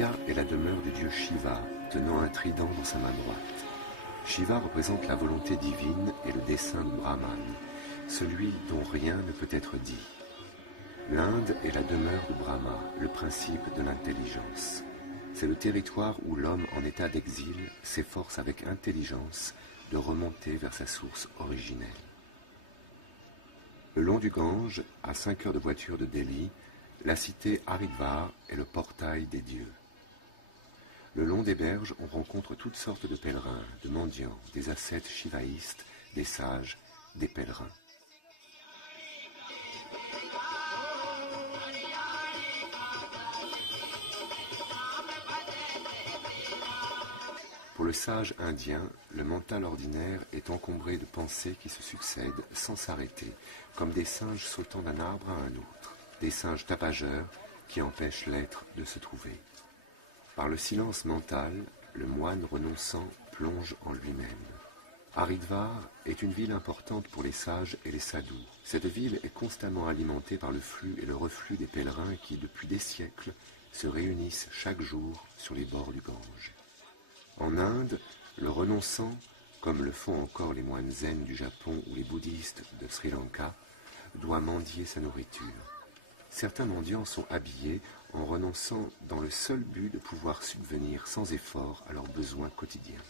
Surya est la demeure du dieu Shiva, tenant un trident dans sa main droite. Shiva représente la volonté divine et le dessein du Brahman, celui dont rien ne peut être dit. L'Inde est la demeure de Brahma, le principe de l'intelligence. C'est le territoire où l'homme en état d'exil s'efforce avec intelligence de remonter vers sa source originelle. Le long du Gange, à 5 heures de voiture de Delhi, la cité Haridwar est le portail des dieux. Le long des berges, on rencontre toutes sortes de pèlerins, de mendiants, des ascètes shivaïstes, des sages, des pèlerins. Pour le sage indien, le mental ordinaire est encombré de pensées qui se succèdent sans s'arrêter, comme des singes sautant d'un arbre à un autre, des singes tapageurs qui empêchent l'être de se trouver. Par le silence mental, le moine renonçant plonge en lui-même. Haridwar est une ville importante pour les sages et les sadhus. Cette ville est constamment alimentée par le flux et le reflux des pèlerins qui, depuis des siècles, se réunissent chaque jour sur les bords du Gange. En Inde, le renonçant, comme le font encore les moines zen du Japon ou les bouddhistes de Sri Lanka, doit mendier sa nourriture. Certains mendiants sont habillés en renonçant dans le seul but de pouvoir subvenir sans effort à leurs besoins quotidiens.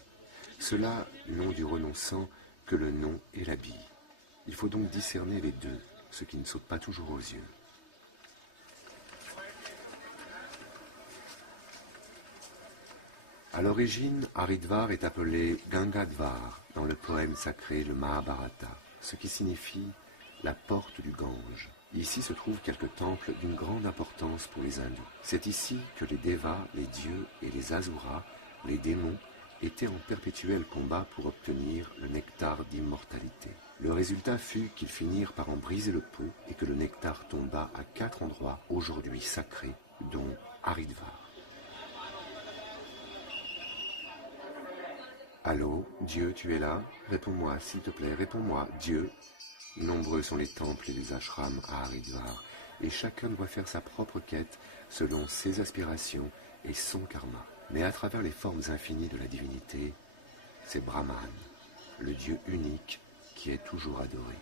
Ceux-là n'ont du renonçant que le nom et l'habit. Il faut donc discerner les deux, ce qui ne saute pas toujours aux yeux. À l'origine, Haridwar est appelé Gangadvar dans le poème sacré le Mahabharata, ce qui signifie la porte du Gange. Ici se trouvent quelques temples d'une grande importance pour les hindous. C'est ici que les Devas, les dieux et les Asuras, les démons, étaient en perpétuel combat pour obtenir le nectar d'immortalité. Le résultat fut qu'ils finirent par en briser le pot et que le nectar tomba à 4 endroits aujourd'hui sacrés, dont Haridwar. Allô, Dieu, tu es là? Réponds-moi, s'il te plaît, réponds-moi, Dieu. Nombreux sont les temples et les ashrams à Haridwar, et chacun doit faire sa propre quête selon ses aspirations et son karma. Mais à travers les formes infinies de la divinité, c'est Brahman, le Dieu unique qui est toujours adoré.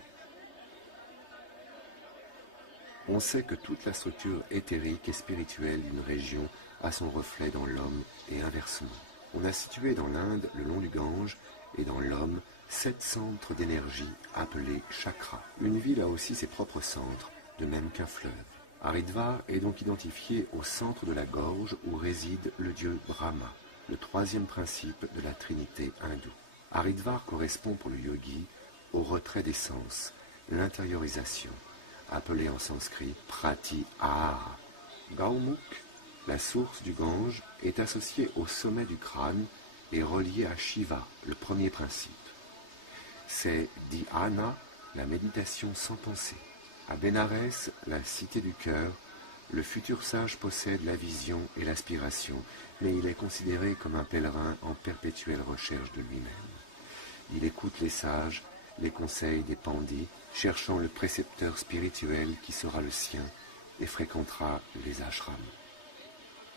On sait que toute la structure éthérique et spirituelle d'une région a son reflet dans l'homme et inversement. On a situé dans l'Inde, le long du Gange, et dans l'homme, 7 centres d'énergie appelés chakras. Une ville a aussi ses propres centres, de même qu'un fleuve. Haridwar est donc identifié au centre de la gorge où réside le dieu Brahma, le 3e principe de la trinité hindoue. Haridwar correspond pour le yogi au retrait des sens, l'intériorisation, appelée en sanskrit pratyahara. Gaumukh, la source du Gange, est associée au sommet du crâne et reliée à Shiva, le 1er principe. C'est dhyana, la méditation sans pensée. À Bénarès, la cité du cœur, le futur sage possède la vision et l'aspiration, mais il est considéré comme un pèlerin en perpétuelle recherche de lui-même. Il écoute les sages, les conseils des pandits, cherchant le précepteur spirituel qui sera le sien et fréquentera les ashrams.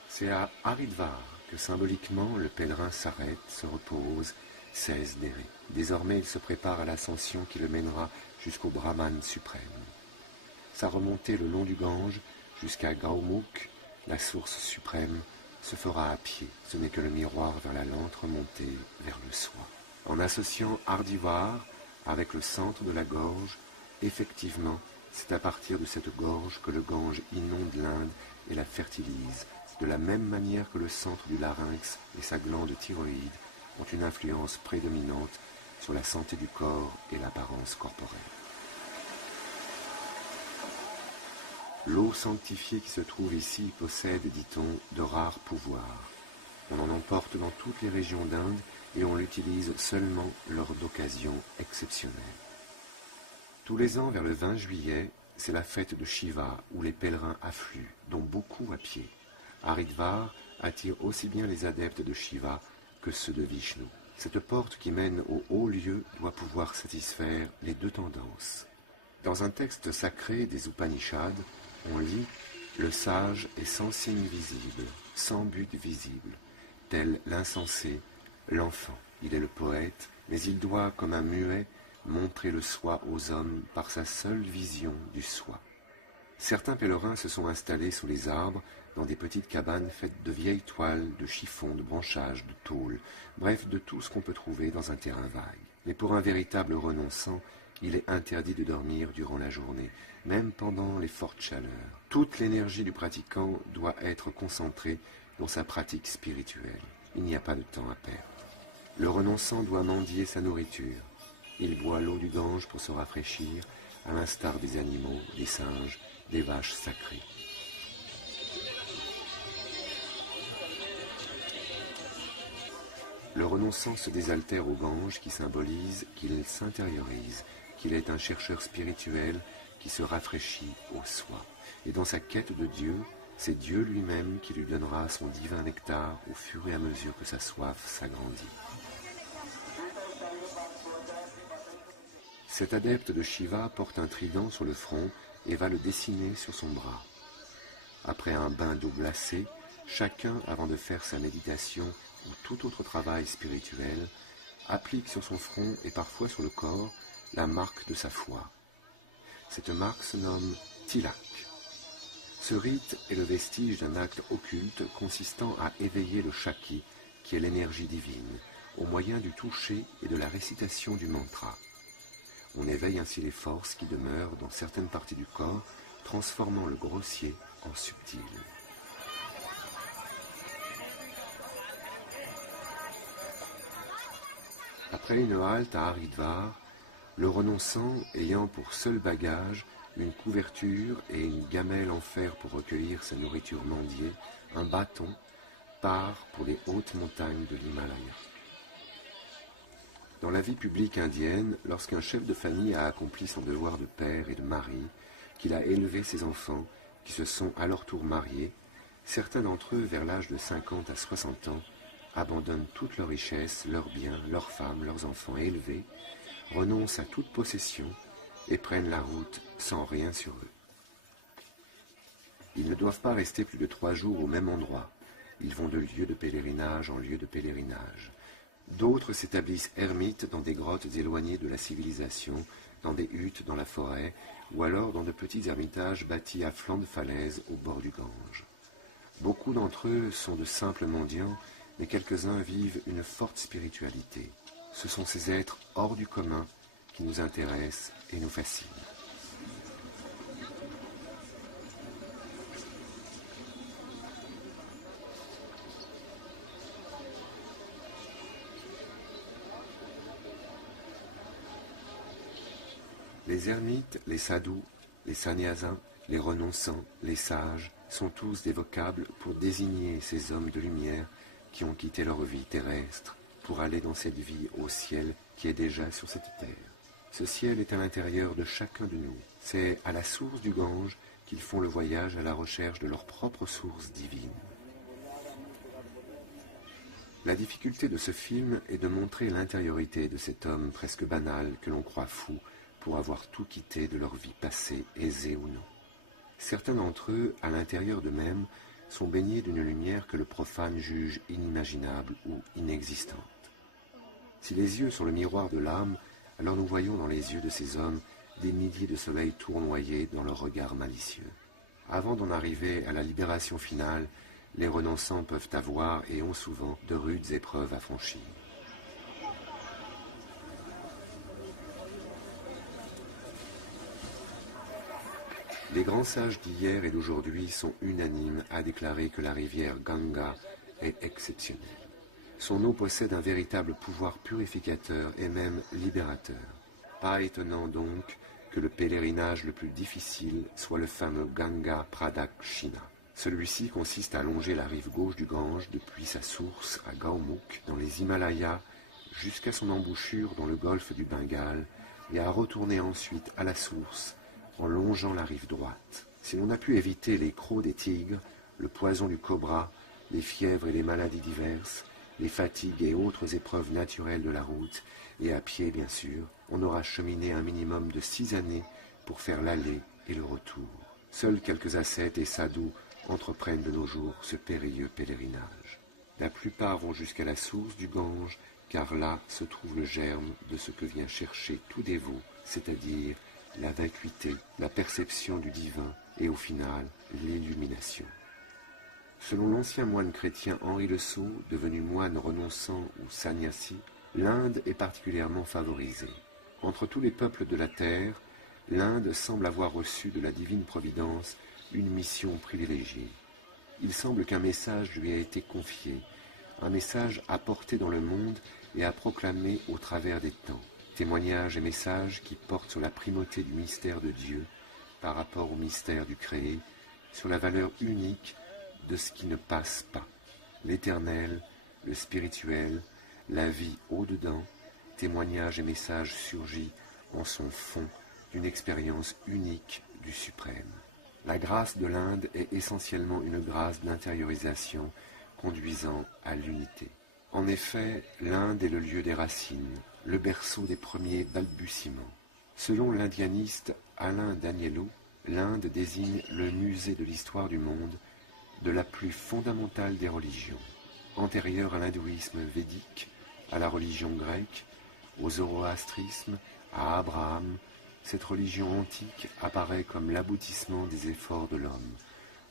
C'est à Haridwar que symboliquement le pèlerin s'arrête, se repose, cesse d'errer. Désormais il se prépare à l'ascension qui le mènera jusqu'au Brahman suprême. Sa remontée le long du Gange jusqu'à Gaumukh, la source suprême, se fera à pied. Ce n'est que le miroir vers la lente remontée vers le soi. En associant Haridwar avec le centre de la gorge, effectivement, c'est à partir de cette gorge que le Gange inonde l'Inde et la fertilise, de la même manière que le centre du larynx et sa glande thyroïde ont une influence prédominante sur la santé du corps et l'apparence corporelle. L'eau sanctifiée qui se trouve ici possède, dit-on, de rares pouvoirs. On en emporte dans toutes les régions d'Inde et on l'utilise seulement lors d'occasions exceptionnelles. Tous les ans, vers le 20 juillet, c'est la fête de Shiva où les pèlerins affluent, dont beaucoup à pied. Haridwar attire aussi bien les adeptes de Shiva que ceux de Vishnu. Cette porte qui mène au haut lieu doit pouvoir satisfaire les deux tendances. Dans un texte sacré des Upanishads, on lit « Le sage est sans signe visible, sans but visible, tel l'insensé, l'enfant. Il est le poète, mais il doit, comme un muet, montrer le soi aux hommes par sa seule vision du soi. Certains pèlerins se sont installés sous les arbres, dans des petites cabanes faites de vieilles toiles, de chiffons, de branchages, de tôles, bref, de tout ce qu'on peut trouver dans un terrain vague. Mais pour un véritable renonçant, il est interdit de dormir durant la journée, même pendant les fortes chaleurs. Toute l'énergie du pratiquant doit être concentrée dans sa pratique spirituelle. Il n'y a pas de temps à perdre. Le renonçant doit mendier sa nourriture. Il boit l'eau du Gange pour se rafraîchir, à l'instar des animaux, des singes, des vaches sacrées. Le renonçant se désaltère au Gange qui symbolise qu'il s'intériorise, qu'il est un chercheur spirituel qui se rafraîchit au soi. Et dans sa quête de Dieu, c'est Dieu lui-même qui lui donnera son divin nectar au fur et à mesure que sa soif s'agrandit. Cet adepte de Shiva porte un trident sur le front et va le dessiner sur son bras. Après un bain d'eau glacée, chacun, avant de faire sa méditation ou tout autre travail spirituel, applique sur son front et parfois sur le corps la marque de sa foi. Cette marque se nomme tilak. Ce rite est le vestige d'un acte occulte consistant à éveiller le Shakti, qui est l'énergie divine, au moyen du toucher et de la récitation du mantra. On éveille ainsi les forces qui demeurent dans certaines parties du corps, transformant le grossier en subtil. Après une halte à Haridwar, le renonçant, ayant pour seul bagage une couverture et une gamelle en fer pour recueillir sa nourriture mendiée, un bâton, part pour les hautes montagnes de l'Himalaya. Dans la vie publique indienne, lorsqu'un chef de famille a accompli son devoir de père et de mari, qu'il a élevé ses enfants, qui se sont à leur tour mariés, certains d'entre eux, vers l'âge de 50 à 60 ans, abandonnent toute leur richesse, leurs biens, leurs femmes, leurs enfants élevés, renoncent à toute possession et prennent la route sans rien sur eux. Ils ne doivent pas rester plus de 3 jours au même endroit. Ils vont de lieu de pèlerinage en lieu de pèlerinage. D'autres s'établissent ermites dans des grottes éloignées de la civilisation, dans des huttes dans la forêt, ou alors dans de petits ermitages bâtis à flanc de falaise au bord du Gange. Beaucoup d'entre eux sont de simples mendiants, mais quelques-uns vivent une forte spiritualité. Ce sont ces êtres hors du commun qui nous intéressent et nous fascinent. Les ermites, les sadhus, les sannyasins, les renonçants, les sages sont tous des vocables pour désigner ces hommes de lumière qui ont quitté leur vie terrestre pour aller dans cette vie au ciel qui est déjà sur cette terre. Ce ciel est à l'intérieur de chacun de nous. C'est à la source du Gange qu'ils font le voyage à la recherche de leur propre source divine. La difficulté de ce film est de montrer l'intériorité de cet homme presque banal que l'on croit fou pour avoir tout quitté de leur vie passée, aisée ou non. Certains d'entre eux, à l'intérieur d'eux-mêmes, sont baignés d'une lumière que le profane juge inimaginable ou inexistante. Si les yeux sont le miroir de l'âme, alors nous voyons dans les yeux de ces hommes des milliers de soleils tournoyés dans leur regard malicieux. Avant d'en arriver à la libération finale, les renonçants peuvent avoir et ont souvent de rudes épreuves à franchir. Les grands sages d'hier et d'aujourd'hui sont unanimes à déclarer que la rivière Ganga est exceptionnelle. Son eau possède un véritable pouvoir purificateur et même libérateur. Pas étonnant donc que le pèlerinage le plus difficile soit le fameux Ganga Pradakshina. Celui-ci consiste à longer la rive gauche du Gange depuis sa source à Gaumukh dans les Himalayas jusqu'à son embouchure dans le golfe du Bengale et à retourner ensuite à la source en longeant la rive droite. Si l'on a pu éviter les crocs des tigres, le poison du cobra, les fièvres et les maladies diverses, les fatigues et autres épreuves naturelles de la route, et à pied bien sûr, on aura cheminé un minimum de 6 années pour faire l'aller et le retour. Seuls quelques ascètes et sadhus entreprennent de nos jours ce périlleux pèlerinage. La plupart vont jusqu'à la source du Gange, car là se trouve le germe de ce que vient chercher tout dévot, c'est-à-dire la vacuité, la perception du divin et au final l'illumination. Selon l'ancien moine chrétien Henri le Sceau, devenu moine renonçant ou sannyasi, l'Inde est particulièrement favorisée. Entre tous les peuples de la terre, l'Inde semble avoir reçu de la divine providence une mission privilégiée. Il semble qu'un message lui a été confié, un message à porter dans le monde et à proclamer au travers des temps. Témoignages et messages qui portent sur la primauté du mystère de Dieu par rapport au mystère du créé, sur la valeur unique de ce qui ne passe pas, l'éternel, le spirituel, la vie au-dedans, témoignages et messages surgis en son fond d'une expérience unique du suprême. La grâce de l'Inde est essentiellement une grâce d'intériorisation conduisant à l'unité. En effet, l'Inde est le lieu des racines, le berceau des premiers balbutiements. Selon l'indianiste Alain Daniello, l'Inde désigne le musée de l'histoire du monde, de la plus fondamentale des religions, antérieure à l'hindouisme védique, à la religion grecque, au zoroastrisme, à Abraham. Cette religion antique apparaît comme l'aboutissement des efforts de l'homme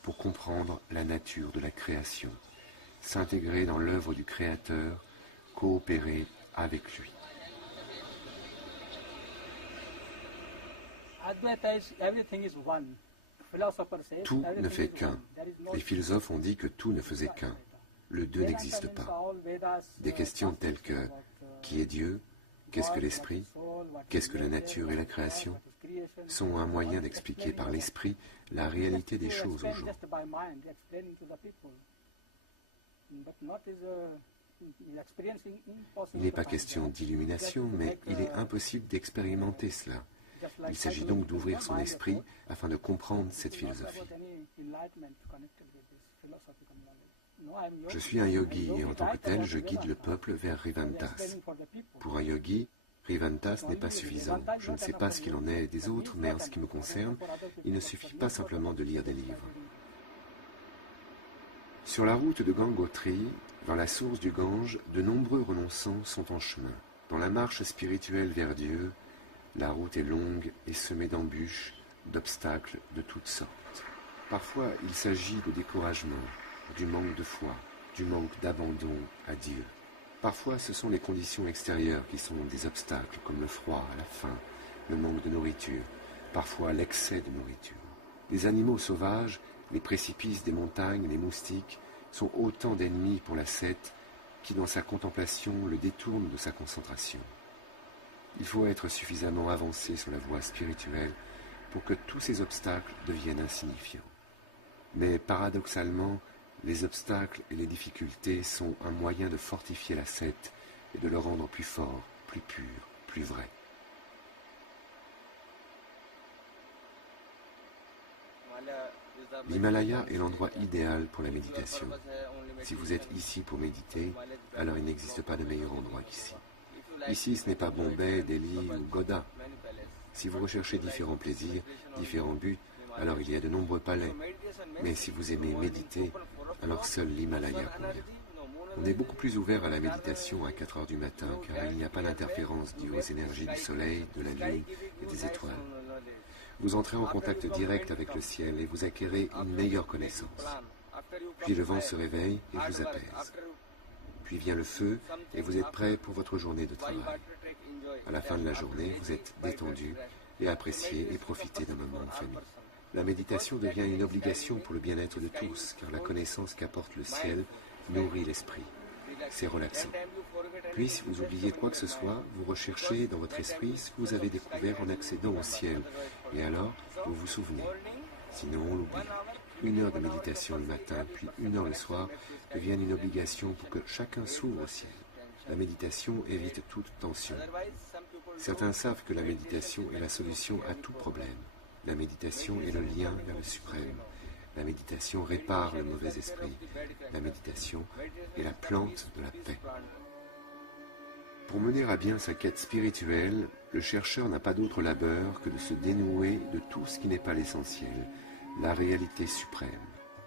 pour comprendre la nature de la création, s'intégrer dans l'œuvre du Créateur, coopérer avec lui. Tout ne fait qu'un. Les philosophes ont dit que tout ne faisait qu'un. Le deux n'existe pas. Des questions telles que qui est Dieu, qu'est-ce que l'esprit, qu'est-ce que la nature et la création, sont un moyen d'expliquer par l'esprit la réalité des choses aux gens. Il n'est pas question d'illumination, mais il est impossible d'expérimenter cela. Il s'agit donc d'ouvrir son esprit afin de comprendre cette philosophie. Je suis un yogi et en tant que tel, je guide le peuple vers Rivantas. Pour un yogi, Rivantas n'est pas suffisant. Je ne sais pas ce qu'il en est des autres, mais en ce qui me concerne, il ne suffit pas simplement de lire des livres. Sur la route de Gangotri, dans la source du Gange, de nombreux renonçants sont en chemin. Dans la marche spirituelle vers Dieu, la route est longue et semée d'embûches, d'obstacles de toutes sortes. Parfois, il s'agit de découragement, du manque de foi, du manque d'abandon à Dieu. Parfois, ce sont les conditions extérieures qui sont des obstacles, comme le froid, la faim, le manque de nourriture, parfois l'excès de nourriture. Les animaux sauvages, les précipices des montagnes, les moustiques, sont autant d'ennemis pour l'ascète qui, dans sa contemplation, le détourne de sa concentration. Il faut être suffisamment avancé sur la voie spirituelle pour que tous ces obstacles deviennent insignifiants. Mais paradoxalement, les obstacles et les difficultés sont un moyen de fortifier l'ascète et de le rendre plus fort, plus pur, plus vrai. L'Himalaya est l'endroit idéal pour la méditation. Si vous êtes ici pour méditer, alors il n'existe pas de meilleur endroit qu'ici. Ici, ce n'est pas Bombay, Delhi ou Godha. Si vous recherchez différents plaisirs, différents buts, alors il y a de nombreux palais. Mais si vous aimez méditer, alors seul l'Himalaya convient. On est beaucoup plus ouvert à la méditation à 4 heures du matin, car il n'y a pas d'interférence due aux énergies du soleil, de la lune et des étoiles. Vous entrez en contact direct avec le ciel et vous acquérez une meilleure connaissance. Puis le vent se réveille et vous apaise. Puis vient le feu et vous êtes prêt pour votre journée de travail. À la fin de la journée, vous êtes détendu et appréciez et profitez d'un moment en famille. La méditation devient une obligation pour le bien-être de tous, car la connaissance qu'apporte le ciel nourrit l'esprit. C'est relaxant. Puis, si vous oubliez quoi que ce soit, vous recherchez dans votre esprit ce que vous avez découvert en accédant au ciel, et alors vous vous souvenez. Sinon, on l'oublie. 1 heure de méditation le matin, puis 1 heure le soir, deviennent une obligation pour que chacun s'ouvre au ciel. La méditation évite toute tension. Certains savent que la méditation est la solution à tout problème. La méditation est le lien vers le suprême. La méditation répare le mauvais esprit. La méditation est la plante de la paix. Pour mener à bien sa quête spirituelle, le chercheur n'a pas d'autre labeur que de se dénouer de tout ce qui n'est pas l'essentiel, la réalité suprême.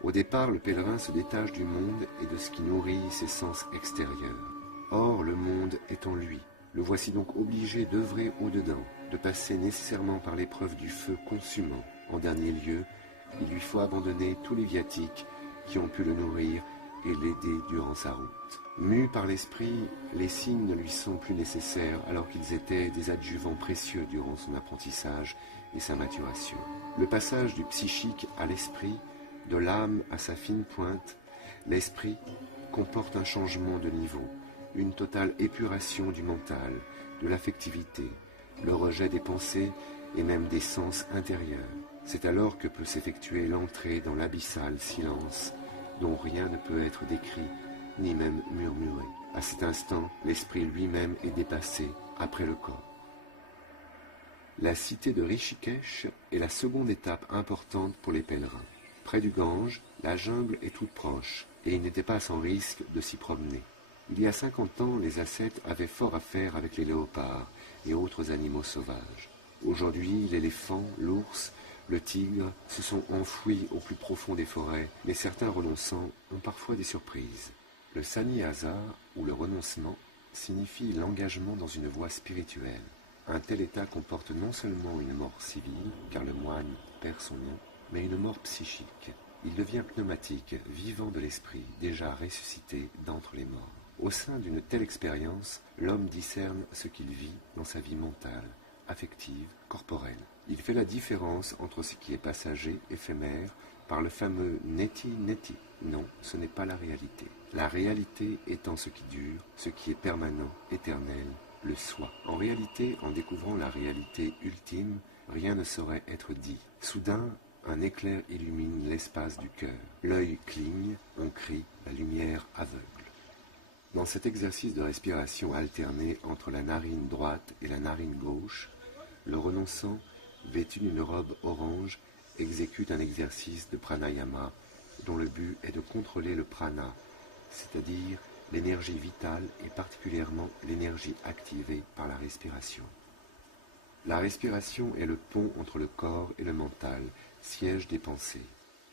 Au départ, le pèlerin se détache du monde et de ce qui nourrit ses sens extérieurs. Or, le monde est en lui. Le voici donc obligé d'œuvrer au-dedans, de passer nécessairement par l'épreuve du feu consumant. En dernier lieu, il lui faut abandonner tous les viatiques qui ont pu le nourrir et l'aider durant sa route. Mu par l'esprit, les signes ne lui sont plus nécessaires alors qu'ils étaient des adjuvants précieux durant son apprentissage et sa maturation. Le passage du psychique à l'esprit, de l'âme à sa fine pointe, l'esprit comporte un changement de niveau, une totale épuration du mental, de l'affectivité, le rejet des pensées et même des sens intérieurs. C'est alors que peut s'effectuer l'entrée dans l'abyssal silence dont rien ne peut être décrit ni même murmuré. À cet instant, l'esprit lui-même est dépassé après le corps. La cité de Rishikesh est la seconde étape importante pour les pèlerins. Près du Gange, la jungle est toute proche et il n'était pas sans risque de s'y promener. Il y a 50 ans, les ascètes avaient fort à faire avec les léopards et autres animaux sauvages. Aujourd'hui, l'éléphant, l'ours, le tigre se sont enfouis au plus profond des forêts, mais certains renonçants ont parfois des surprises. Le sannyasa, ou le renoncement, signifie l'engagement dans une voie spirituelle. Un tel état comporte non seulement une mort civile, car le moine perd son nom, mais une mort psychique. Il devient pneumatique, vivant de l'esprit, déjà ressuscité d'entre les morts. Au sein d'une telle expérience, l'homme discerne ce qu'il vit dans sa vie mentale, affective, corporelle. Il fait la différence entre ce qui est passager, éphémère, par le fameux neti-neti. Non, ce n'est pas la réalité. La réalité étant ce qui dure, ce qui est permanent, éternel, le soi. En réalité, en découvrant la réalité ultime, rien ne saurait être dit. Soudain, un éclair illumine l'espace du cœur. L'œil cligne, on crie, la lumière aveugle. Dans cet exercice de respiration alternée entre la narine droite et la narine gauche, le renonçant, vêtu d'une robe orange, exécute un exercice de pranayama dont le but est de contrôler le prana, c'est-à-dire l'énergie vitale et particulièrement l'énergie activée par la respiration. La respiration est le pont entre le corps et le mental, siège des pensées.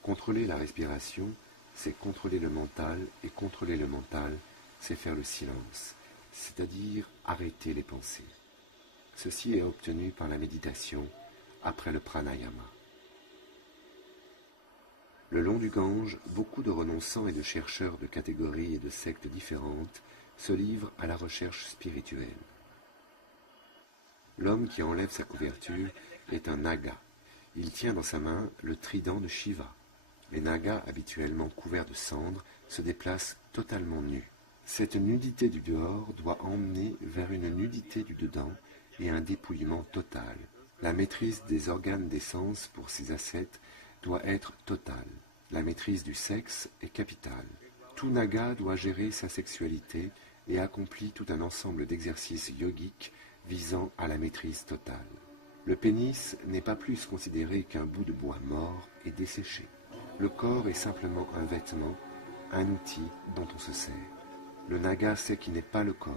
Contrôler la respiration, c'est contrôler le mental, et contrôler le mental, c'est faire le silence, c'est-à-dire arrêter les pensées. Ceci est obtenu par la méditation après le pranayama. Le long du Gange, beaucoup de renonçants et de chercheurs de catégories et de sectes différentes se livrent à la recherche spirituelle. L'homme qui enlève sa couverture est un naga. Il tient dans sa main le trident de Shiva. Les nagas, habituellement couverts de cendres, se déplacent totalement nus. Cette nudité du dehors doit emmener vers une nudité du dedans et un dépouillement total. La maîtrise des organes des sens pour ces ascètes doit être totale. La maîtrise du sexe est capitale. Tout naga doit gérer sa sexualité et accomplit tout un ensemble d'exercices yogiques visant à la maîtrise totale. Le pénis n'est pas plus considéré qu'un bout de bois mort et desséché. Le corps est simplement un vêtement, un outil dont on se sert. Le naga sait qu'il n'est pas le corps,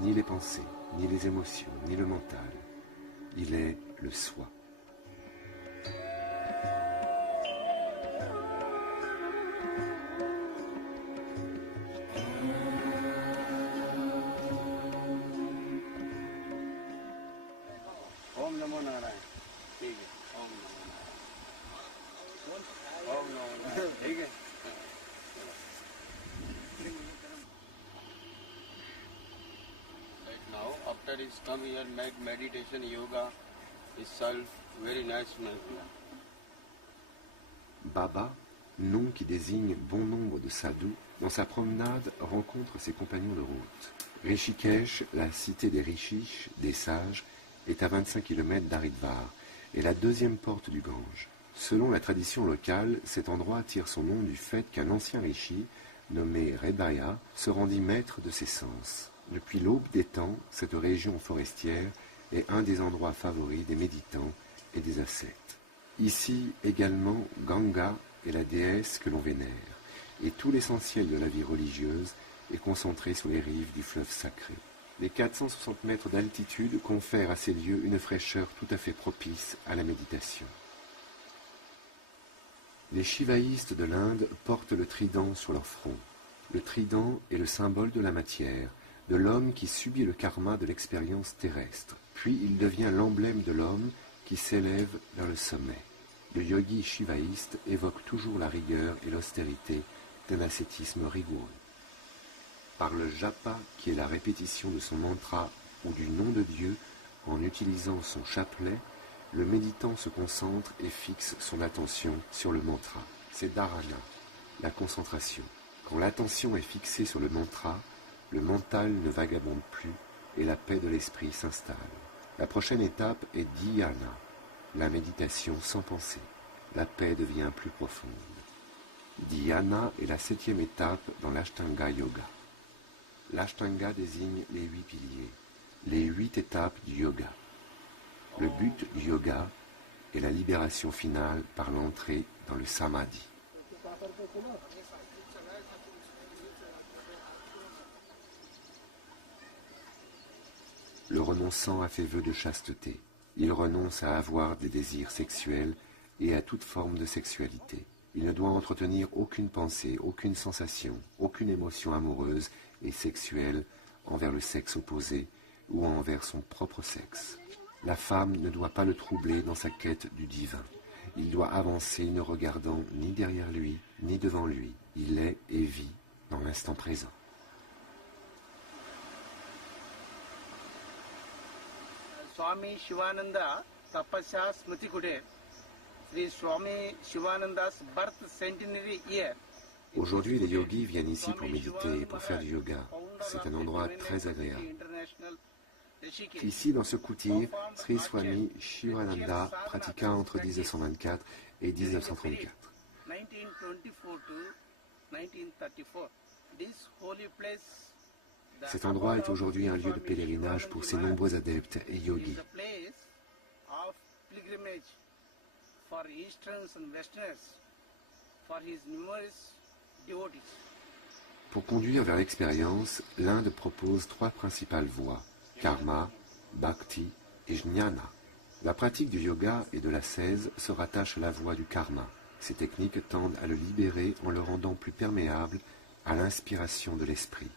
ni les pensées, ni les émotions, ni le mental. Il est le soi. Om Namo Narayana. ठीक है. Om Namo Narayana. Om Namo Narayana. ठीक है. Right now, after he's come here, make meditation, yoga, itself very nice man. Baba, nom qui désigne bon nombre de sadhus, dans sa promenade rencontre ses compagnons de route. Rishikesh, la cité des rishis, des sages, est à 25 km d'Haridwar et la deuxième porte du Gange. Selon la tradition locale, cet endroit tire son nom du fait qu'un ancien rishi, nommé Rebaya, se rendit maître de ses sens. Depuis l'aube des temps, cette région forestière est un des endroits favoris des méditants et des ascètes. Ici également, Ganga est la déesse que l'on vénère, et tout l'essentiel de la vie religieuse est concentré sur les rives du fleuve sacré. Les 460 mètres d'altitude confèrent à ces lieux une fraîcheur tout à fait propice à la méditation. Les shivaïstes de l'Inde portent le trident sur leur front. Le trident est le symbole de la matière, de l'homme qui subit le karma de l'expérience terrestre. Puis il devient l'emblème de l'homme qui s'élève vers le sommet. Le yogi shivaïste évoque toujours la rigueur et l'austérité d'un ascétisme rigoureux. Par le japa, qui est la répétition de son mantra ou du nom de Dieu, en utilisant son chapelet, le méditant se concentre et fixe son attention sur le mantra. C'est dharana, la concentration. Quand l'attention est fixée sur le mantra, le mental ne vagabonde plus et la paix de l'esprit s'installe. La prochaine étape est dhyana, la méditation sans pensée. La paix devient plus profonde. Dhyana est la 7e étape dans l'Ashtanga Yoga. L'Ashtanga désigne les 8 piliers, les 8 étapes du yoga. Le but du yoga est la libération finale par l'entrée dans le samadhi. Le renonçant a fait vœu de chasteté. Il renonce à avoir des désirs sexuels et à toute forme de sexualité. Il ne doit entretenir aucune pensée, aucune sensation, aucune émotion amoureuse et sexuelle envers le sexe opposé ou envers son propre sexe. La femme ne doit pas le troubler dans sa quête du divin. Il doit avancer ne regardant ni derrière lui, ni devant lui. Il est et vit dans l'instant présent. Swami Shivananda Tapasya Smriti Kutir, Sri Swami Shivananda's birth centenary year. Aujourd'hui, les yogis viennent ici pour méditer et pour faire du yoga. C'est un endroit très agréable. Ici, dans ce kutir, Sri Swami Shivananda pratiqua entre 1924 et 1934. Cet endroit est aujourd'hui un lieu de pèlerinage pour ses nombreux adeptes et yogis. Pour conduire vers l'expérience, l'Inde propose 3 principales voies, karma, bhakti et jnana. La pratique du yoga et de l'ascèse se rattache à la voie du karma. Ces techniques tendent à le libérer en le rendant plus perméable à l'inspiration de l'esprit.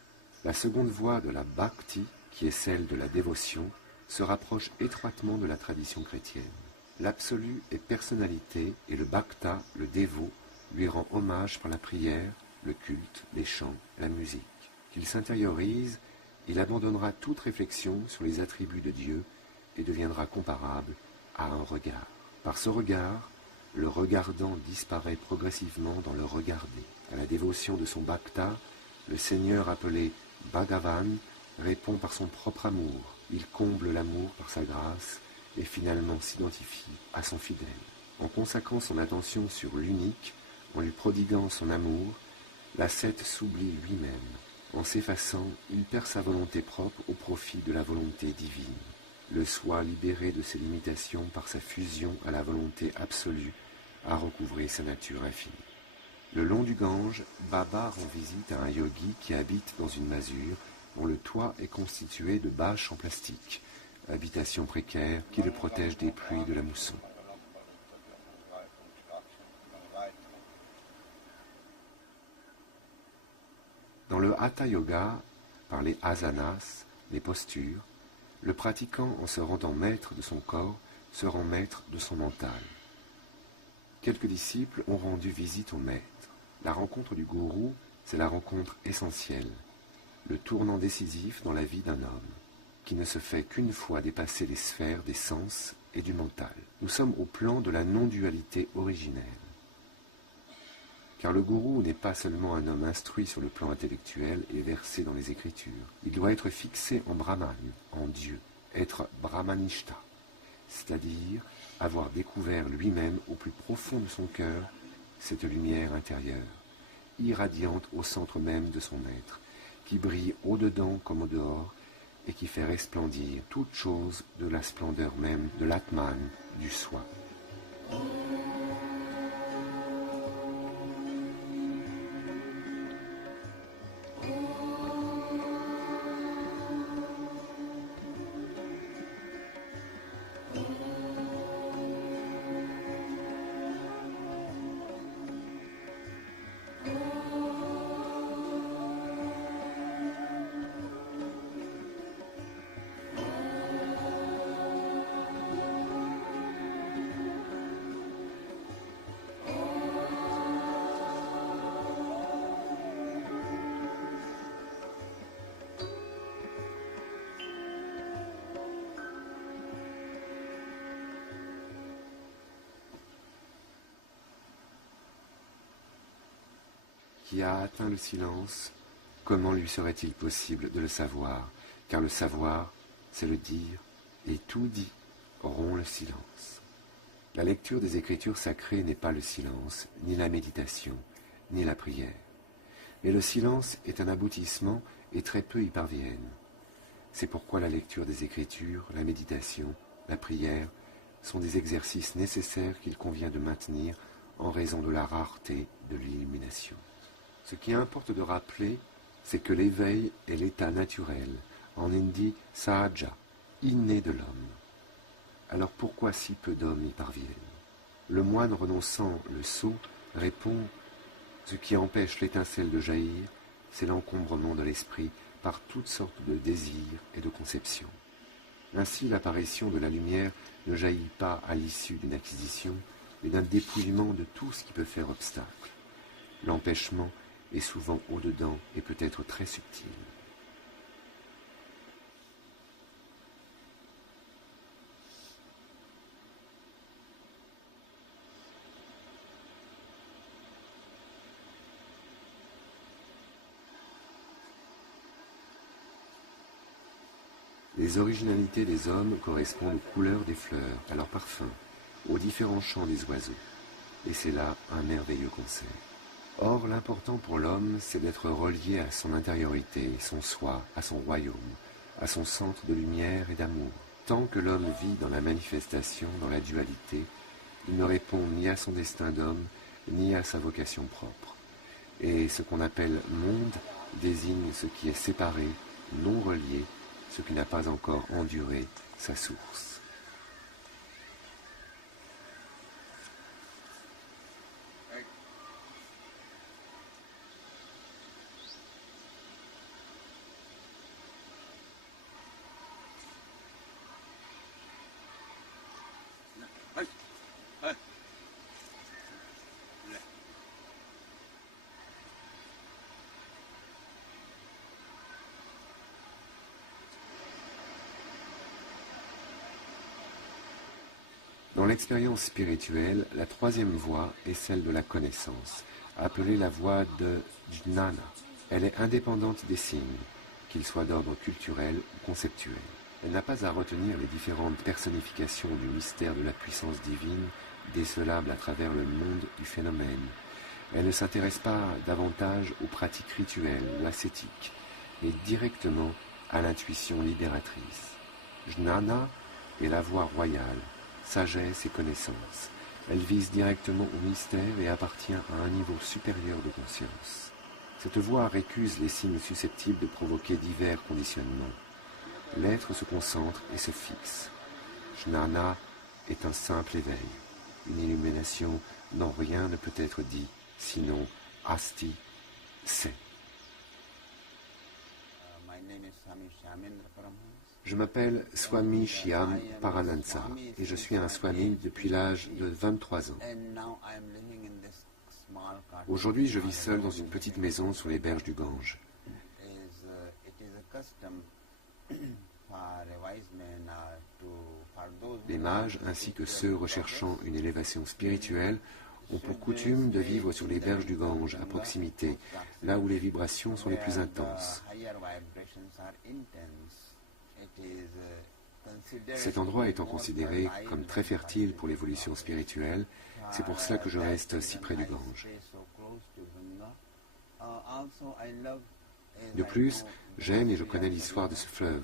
La seconde voie de la bhakti, qui est celle de la dévotion, se rapproche étroitement de la tradition chrétienne. L'absolu est personnalité et le bhakta, le dévot, lui rend hommage par la prière, le culte, les chants, la musique. Qu'il s'intériorise, il abandonnera toute réflexion sur les attributs de Dieu et deviendra comparable à un regard. Par ce regard, le regardant disparaît progressivement dans le regarder. À la dévotion de son bhakta, le Seigneur appelé Bhagavan répond par son propre amour. Il comble l'amour par sa grâce et finalement s'identifie à son fidèle. En consacrant son attention sur l'unique, en lui prodiguant son amour, l'ascète s'oublie lui-même. En s'effaçant, il perd sa volonté propre au profit de la volonté divine. Le soi libéré de ses limitations par sa fusion à la volonté absolue a recouvré sa nature infinie. Le long du Gange, Baba rend visite à un yogi qui habite dans une masure dont le toit est constitué de bâches en plastique, habitation précaire qui le protège des pluies et de la mousson. Dans le Hatha Yoga, par les asanas, les postures, le pratiquant, en se rendant maître de son corps, se rend maître de son mental. Quelques disciples ont rendu visite au maître. La rencontre du gourou, c'est la rencontre essentielle, le tournant décisif dans la vie d'un homme, qui ne se fait qu'une fois dépasser les sphères des sens et du mental. Nous sommes au plan de la non-dualité originelle. Car le gourou n'est pas seulement un homme instruit sur le plan intellectuel et versé dans les Écritures. Il doit être fixé en Brahman, en Dieu, être Brahmanishta, c'est-à-dire avoir découvert lui-même au plus profond de son cœur cette lumière intérieure, irradiante au centre même de son être, qui brille au-dedans comme au dehors et qui fait resplendir toute chose de la splendeur même de l'Atman, du soi. qui a atteint le silence, comment lui serait-il possible de le savoir? Car le savoir, c'est le dire, et tout dit rompt le silence. La lecture des Écritures sacrées n'est pas le silence, ni la méditation, ni la prière. Mais le silence est un aboutissement et très peu y parviennent. C'est pourquoi la lecture des Écritures, la méditation, la prière sont des exercices nécessaires qu'il convient de maintenir en raison de la rareté de l'illumination. Ce qui importe de rappeler, c'est que l'éveil est l'état naturel, en hindi sahaja, inné de l'homme. Alors pourquoi si peu d'hommes y parviennent? Le moine renonçant le sceau répond: ce qui empêche l'étincelle de jaillir, c'est l'encombrement de l'esprit par toutes sortes de désirs et de conceptions. Ainsi, l'apparition de la lumière ne jaillit pas à l'issue d'une acquisition, mais d'un dépouillement de tout ce qui peut faire obstacle. L'empêchement est souvent au-dedans et peut être très subtil. Les originalités des hommes correspondent aux couleurs des fleurs, à leurs parfums, aux différents chants des oiseaux. Et c'est là un merveilleux concert. Or, l'important pour l'homme, c'est d'être relié à son intériorité, son soi, à son royaume, à son centre de lumière et d'amour. Tant que l'homme vit dans la manifestation, dans la dualité, il ne répond ni à son destin d'homme, ni à sa vocation propre. Et ce qu'on appelle monde désigne ce qui est séparé, non relié, ce qui n'a pas encore enduré sa source. Dans l'expérience spirituelle, la troisième voie est celle de la connaissance, appelée la voie de Jnana. Elle est indépendante des signes, qu'ils soient d'ordre culturel ou conceptuel. Elle n'a pas à retenir les différentes personnifications du mystère de la puissance divine, décelable à travers le monde du phénomène. Elle ne s'intéresse pas davantage aux pratiques rituelles ou ascétiques, mais directement à l'intuition libératrice. Jnana est la voie royale, sagesse et connaissance. Elle vise directement au mystère et appartient à un niveau supérieur de conscience. Cette voie récuse les signes susceptibles de provoquer divers conditionnements. L'être se concentre et se fixe. Jnana est un simple éveil, une illumination dont rien ne peut être dit, sinon Asti, c'est. Je m'appelle Swami Shyam Paranansa et je suis un Swami depuis l'âge de 23 ans. Aujourd'hui, je vis seul dans une petite maison sur les berges du Gange. Les mages, ainsi que ceux recherchant une élévation spirituelle, ont pour coutume de vivre sur les berges du Gange, à proximité, là où les vibrations sont les plus intenses. Cet endroit étant considéré comme très fertile pour l'évolution spirituelle, c'est pour cela que je reste si près du Gange. De plus, j'aime et je connais l'histoire de ce fleuve.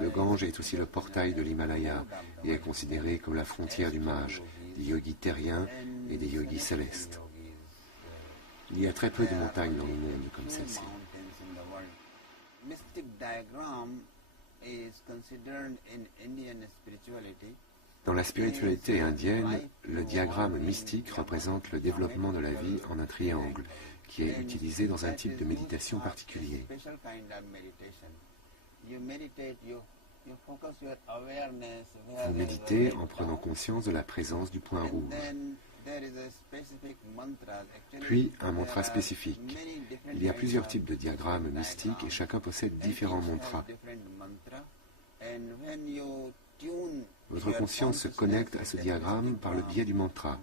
Le Gange est aussi le portail de l'Himalaya et est considéré comme la frontière du mage, des yogis terriens et des yogis célestes. Il y a très peu de montagnes dans le monde comme celle-ci. Dans la spiritualité indienne, le diagramme mystique représente le développement de la vie en un triangle, qui est utilisé dans un type de méditation particulier. Vous méditez en prenant conscience de la présence du point rouge. Puis un mantra spécifique. Il y a plusieurs types de diagrammes mystiques et chacun possède différents mantras. Votre conscience se connecte à ce diagramme par le biais du mantra.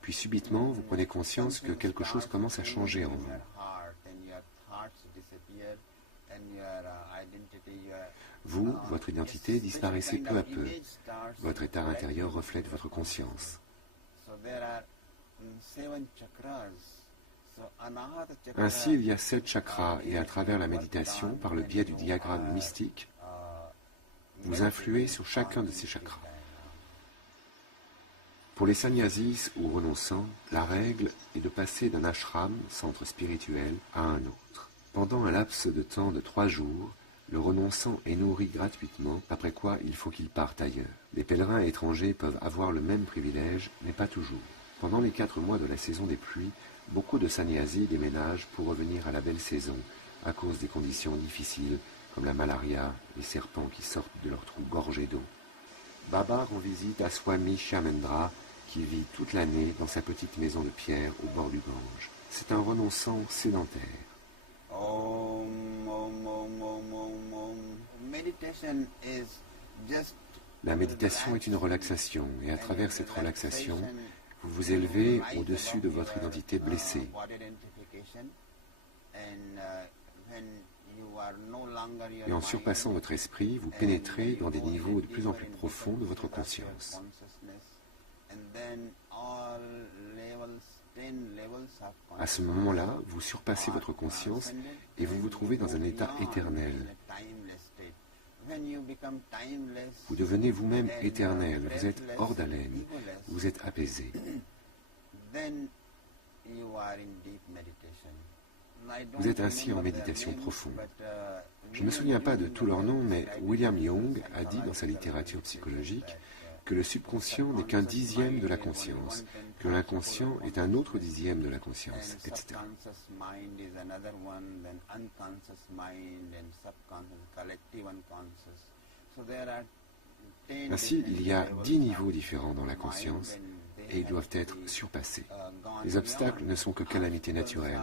Puis subitement, vous prenez conscience que quelque chose commence à changer en vous. Vous, votre identité, disparaissez peu à peu. Votre état intérieur reflète votre conscience. Ainsi, il y a 7 chakras et à travers la méditation, par le biais du diagramme mystique, vous influez sur chacun de ces chakras. Pour les sannyasis ou renonçants, la règle est de passer d'un ashram, centre spirituel, à un autre. Pendant un laps de temps de 3 jours, le renonçant est nourri gratuitement, après quoi il faut qu'il parte ailleurs. Les pèlerins étrangers peuvent avoir le même privilège, mais pas toujours. Pendant les 4 mois de la saison des pluies, beaucoup de sannyasis déménagent pour revenir à la belle saison, à cause des conditions difficiles, comme la malaria, les serpents qui sortent de leurs trous gorgés d'eau. Baba rend visite à Swami Shyamendra, qui vit toute l'année dans sa petite maison de pierre au bord du Gange. C'est un renonçant sédentaire. La méditation est une relaxation, et à travers cette relaxation, vous vous élevez au-dessus de votre identité blessée. Et en surpassant votre esprit, vous pénétrez dans des niveaux de plus en plus profonds de votre conscience. À ce moment-là, vous surpassez votre conscience et vous vous trouvez dans un état éternel. Vous devenez vous-même éternel, vous êtes hors d'haleine, vous êtes apaisé. Vous êtes ainsi en méditation profonde. Je ne me souviens pas de tous leurs noms, mais William Young a dit dans sa littérature psychologique que le subconscient n'est qu'un dixième de la conscience, que l'inconscient est un autre dixième de la conscience, etc. Ainsi, il y a 10 niveaux différents dans la conscience et ils doivent être surpassés. Les obstacles ne sont que calamités naturelles.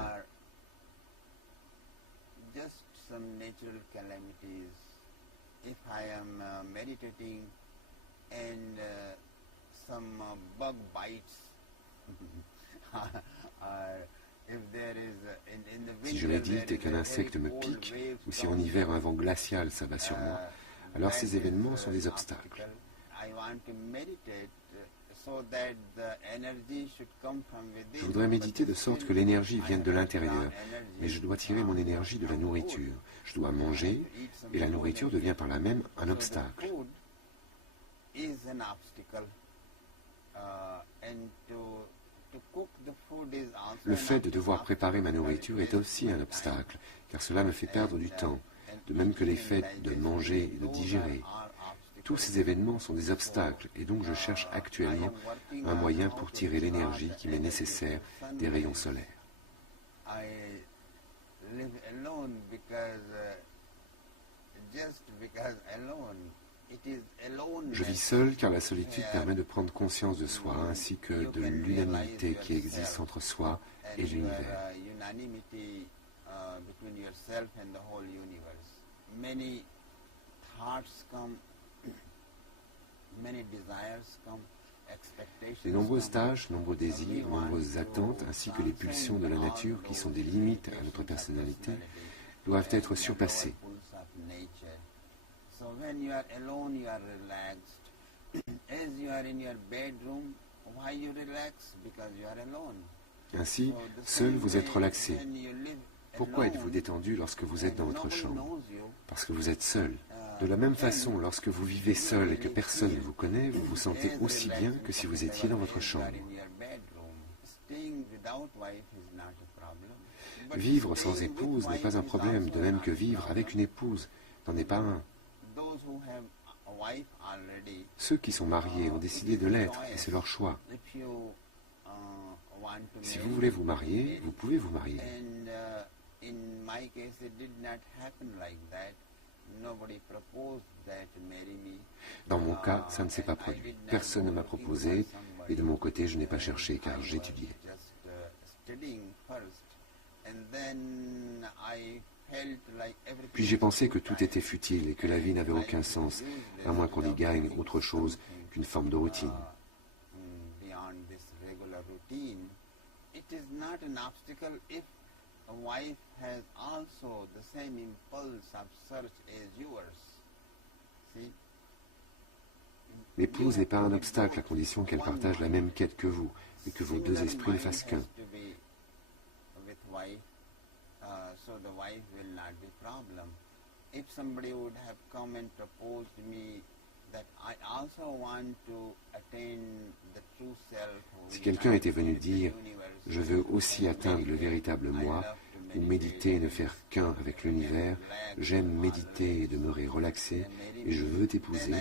And some bug bites. Si je médite et qu'un insecte me pique, ou si en hiver un vent glacial s'abat sur moi, alors ces événements sont des obstacles. Je voudrais méditer de sorte que l'énergie vienne de l'intérieur, mais je dois tirer mon énergie de la nourriture. Je dois manger, et la nourriture devient par là même un obstacle. Le fait de devoir préparer ma nourriture est aussi un obstacle, car cela me fait perdre du temps, de même que les faits de manger et de digérer. Tous ces événements sont des obstacles, et donc je cherche actuellement un moyen pour tirer l'énergie qui m'est nécessaire des rayons solaires. Je vis seul car la solitude permet de prendre conscience de soi ainsi que de l'unanimité qui existe entre soi et l'univers. Les nombreuses tâches, nombreux désirs, nombreuses attentes ainsi que les pulsions de la nature qui sont des limites à notre personnalité doivent être surpassées. So when you are alone, you are relaxed. As you are in your bedroom, why you relax? Because you are alone. Ainsi, seul vous êtes relaxé. Pourquoi êtes-vous détendu lorsque vous êtes dans votre chambre? Parce que vous êtes seul. De la même façon, lorsque vous vivez seul et que personne ne vous connaît, vous vous sentez aussi bien que si vous étiez dans votre chambre. Vivre sans épouse n'est pas un problème, de même que vivre avec une épouse n'en est pas un. Ceux qui sont mariés ont décidé de l'être et c'est leur choix. Si vous voulez vous marier, vous pouvez vous marier. Dans mon cas, ça ne s'est pas produit. Personne ne m'a proposé et de mon côté, je n'ai pas cherché car j'étudiais. Puis j'ai pensé que tout était futile et que la vie n'avait aucun sens, à moins qu'on y gagne autre chose qu'une forme de routine. L'épouse n'est pas un obstacle à condition qu'elle partage la même quête que vous et que vos deux esprits ne fassent qu'un. Si quelqu'un était venu dire « Je veux aussi atteindre le véritable moi » ou méditer et ne faire qu'un avec l'univers, j'aime méditer et demeurer relaxé et je veux t'épouser,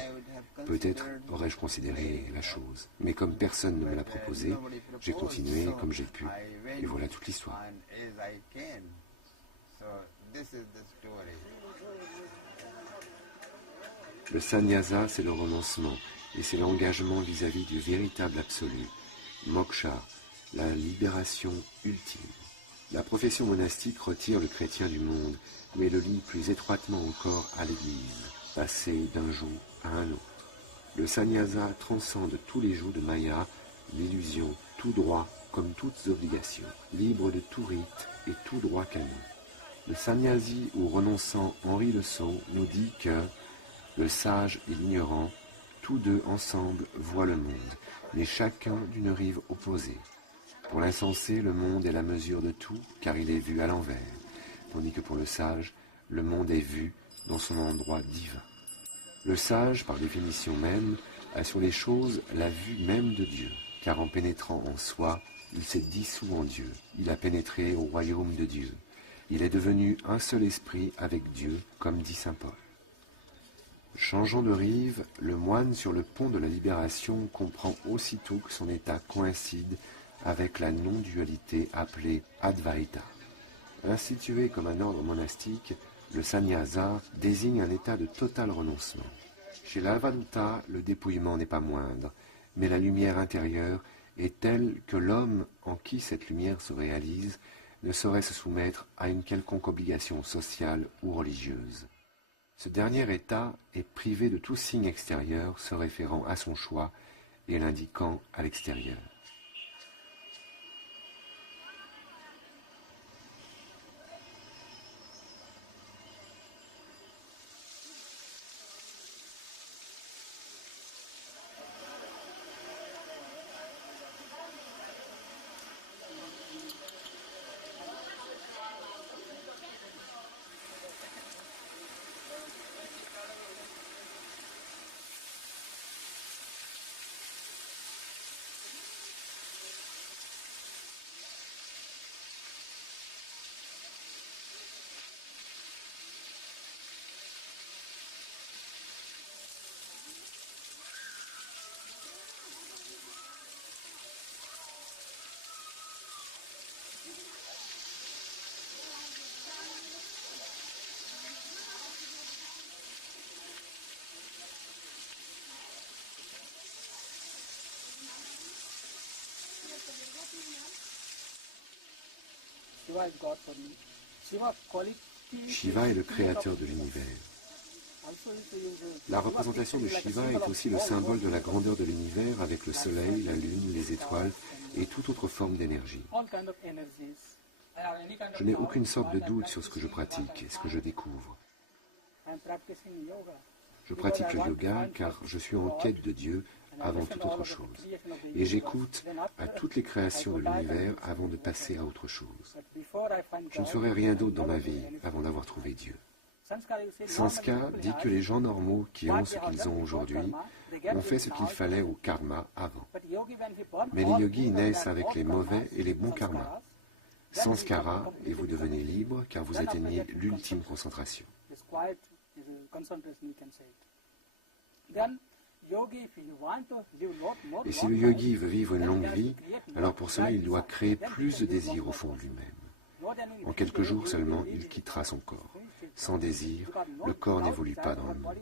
peut-être aurais-je considéré la chose. Mais comme personne ne me l'a proposé, j'ai continué comme j'ai pu et voilà toute l'histoire. Le sannyasa, c'est le renoncement et c'est l'engagement vis-à-vis du véritable absolu, moksha, la libération ultime. La profession monastique retire le chrétien du monde, mais le lie plus étroitement encore à l'Église, passer d'un joug à un autre. Le sannyasa transcende tous les jougs de Maya, l'illusion, tout droit comme toutes obligations, libre de tout rite et tout droit canon. Le sannyasi ou renonçant Henri Le Sceau nous dit que le sage et l'ignorant, tous deux ensemble voient le monde, mais chacun d'une rive opposée. Pour l'insensé, le monde est la mesure de tout, car il est vu à l'envers, tandis que pour le sage, le monde est vu dans son endroit divin. Le sage, par définition même, a sur les choses la vue même de Dieu, car en pénétrant en soi, il s'est dissous en Dieu, il a pénétré au royaume de Dieu. Il est devenu un seul esprit avec Dieu, comme dit saint Paul. Changeant de rive, le moine sur le pont de la libération comprend aussitôt que son état coïncide avec la non-dualité appelée Advaita. Institué comme un ordre monastique, le sannyasa désigne un état de total renoncement. Chez l'Avaduta, le dépouillement n'est pas moindre, mais la lumière intérieure est telle que l'homme en qui cette lumière se réalise ne saurait se soumettre à une quelconque obligation sociale ou religieuse. Ce dernier état est privé de tout signe extérieur se référant à son choix et l'indiquant à l'extérieur. Shiva est le créateur de l'univers. La représentation de Shiva est aussi le symbole de la grandeur de l'univers avec le soleil, la lune, les étoiles et toute autre forme d'énergie. Je n'ai aucune sorte de doute sur ce que je pratique et ce que je découvre. Je pratique le yoga car je suis en quête de Dieu avant toute autre chose. Et j'écoute à toutes les créations de l'univers avant de passer à autre chose. Je ne ferai rien d'autre dans ma vie avant d'avoir trouvé Dieu. Sanskar dit que les gens normaux qui ont ce qu'ils ont aujourd'hui ont fait ce qu'il fallait au karma avant. Mais les yogis naissent avec les mauvais et les bons karmas. Sanskara, et vous devenez libre car vous atteignez l'ultime concentration. Et si le yogi veut vivre une longue vie, alors pour cela il doit créer plus de désir au fond de lui-même. En quelques jours seulement, il quittera son corps. Sans désir, le corps n'évolue pas dans le monde.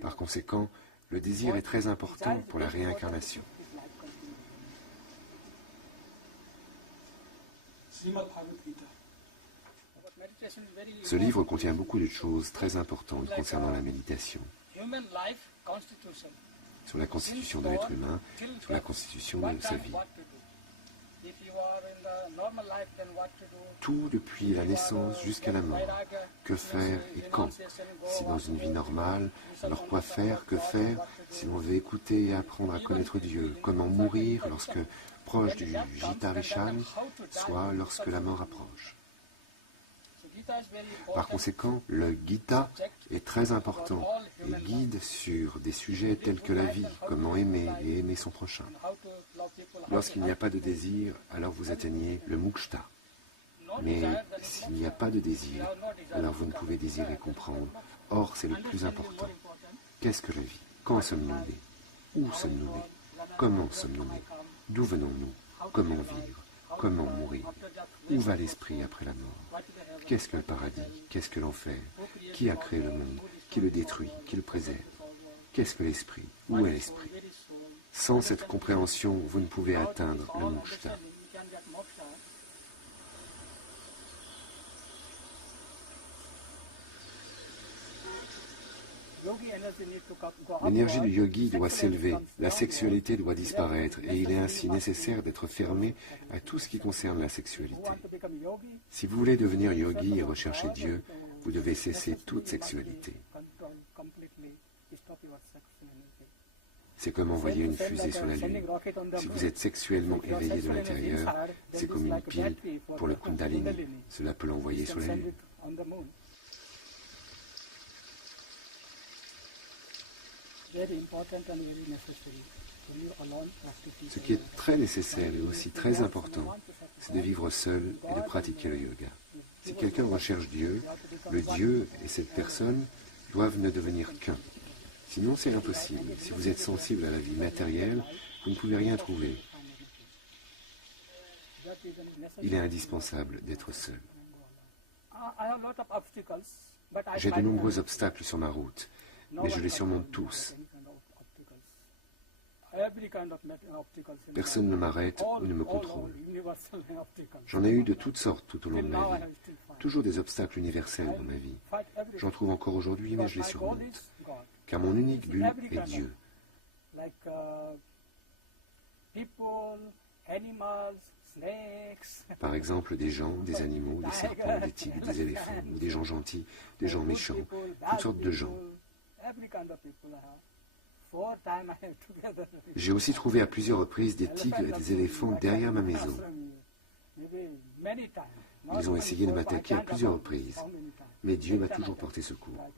Par conséquent, le désir est très important pour la réincarnation. Ce livre contient beaucoup de choses très importantes concernant la méditation, sur la constitution de l'être humain, sur la constitution de sa vie. Tout depuis la naissance jusqu'à la mort. Que faire et quand? Si dans une vie normale, alors quoi faire, que faire si l'on veut écouter et apprendre à connaître Dieu? Comment mourir lorsque proche du Gita Vishan, soit lorsque la mort approche? Par conséquent, le Gita est très important et guide sur des sujets tels que la vie, comment aimer et aimer son prochain. Lorsqu'il n'y a pas de désir, alors vous atteignez le mukta. Mais s'il n'y a pas de désir, alors vous ne pouvez désirer comprendre. Or, c'est le plus important. Qu'est-ce que la vie? Quand sommes-nous nés? Où sommes-nous nés? Comment sommes-nous nés? D'où venons-nous? Comment vivre? Comment mourir? Où va l'esprit après la mort? Qu'est-ce que le paradis? Qu'est-ce que l'enfer? Qui a créé le monde? Qui le détruit? Qui le préserve? Qu'est-ce que l'esprit? Où est l'esprit? Sans cette compréhension, vous ne pouvez atteindre le mukta. L'énergie du yogi doit s'élever, la sexualité doit disparaître et il est ainsi nécessaire d'être fermé à tout ce qui concerne la sexualité. Si vous voulez devenir yogi et rechercher Dieu, vous devez cesser toute sexualité. C'est comme envoyer une fusée sur la Lune. Si vous êtes sexuellement éveillé de l'intérieur, c'est comme une pile pour le Kundalini. Cela peut l'envoyer sur la Lune. Ce qui est très nécessaire et aussi très important, c'est de vivre seul et de pratiquer le yoga. Si quelqu'un recherche Dieu, le Dieu et cette personne doivent ne devenir qu'un. Sinon, c'est impossible. Si vous êtes sensible à la vie matérielle, vous ne pouvez rien trouver. Il est indispensable d'être seul. J'ai de nombreux obstacles sur ma route, mais je les surmonte tous. Personne ne m'arrête ou ne me contrôle. J'en ai eu de toutes sortes tout au long de ma vie. Toujours des obstacles universels dans ma vie. J'en trouve encore aujourd'hui, mais je les surmonte. Car mon unique but est Dieu. Par exemple, des gens, des animaux, des serpents, des tigres, des éléphants, ou des gens gentils, des gens méchants, toutes sortes de gens. J'ai aussi trouvé à plusieurs reprises des tigres et des éléphants derrière ma maison. Ils ont essayé de m'attaquer à plusieurs reprises, mais Dieu m'a toujours porté secours.